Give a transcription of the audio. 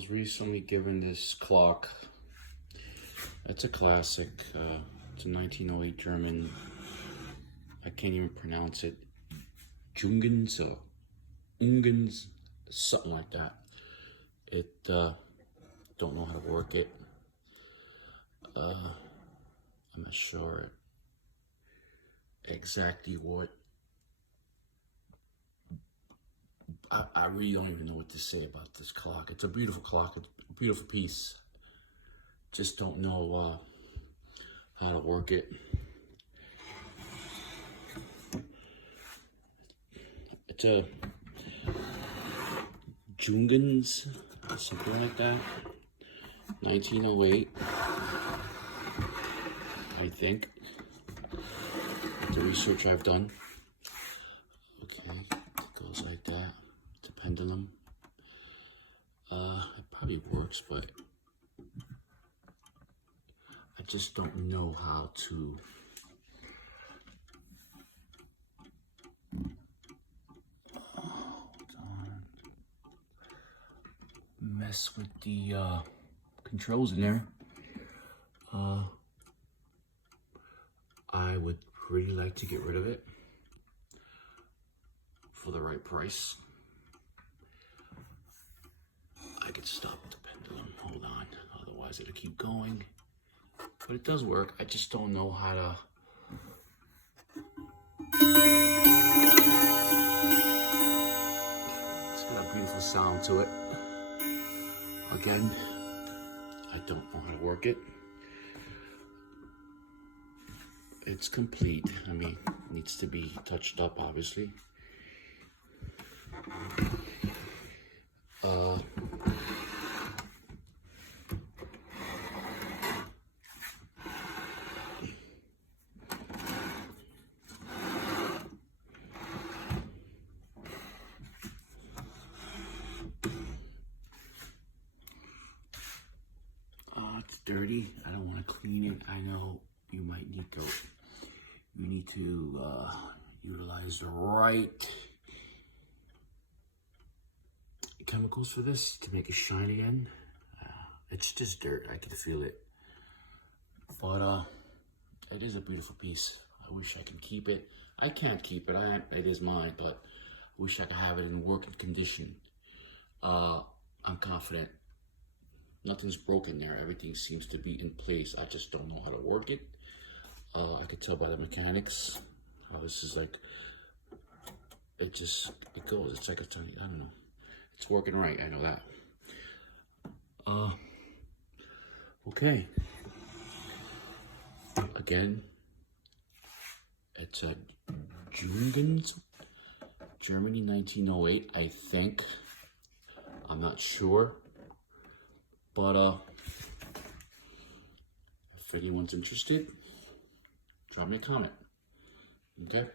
was recently given this clock. It's a classic. It's a 1908 German. I can't even pronounce it. Junghans or Junghans, something like that. Don't know how to work it. I'm not sure exactly what. I really don't even know what to say about this clock. It's a beautiful clock. It's a beautiful piece. Just don't know how to work it. It's a Junghans, something like that. 1908, I think. The research I've done. Okay, it goes like that. It's a pendulum. It probably works, but I just don't know how to mess with the controls in there. I would really like to get rid of it for the right price. I could stop the pendulum, hold on, otherwise it'll keep going. But it does work, I just don't know how to. It's got a beautiful sound to it. Again, I don't know how to work it. It's complete. I mean, it needs to be touched up, obviously. It's dirty. I don't want to clean it. I know you might need to. You need to utilize the right chemicals for this to make it shine again. It's just dirt. I can feel it. But it is a beautiful piece. I wish I could keep it. I can't keep it. It is mine, but I wish I could have it in working condition. I'm confident. Nothing's broken there. Everything seems to be in place. I just don't know how to work it. I could tell by the mechanics how this is like. It goes. It's like I don't know. It's working right. I know that. Okay. Again, it's a Junghans, Germany, 1908. I think. I'm not sure. But if anyone's interested, drop me a comment. Okay?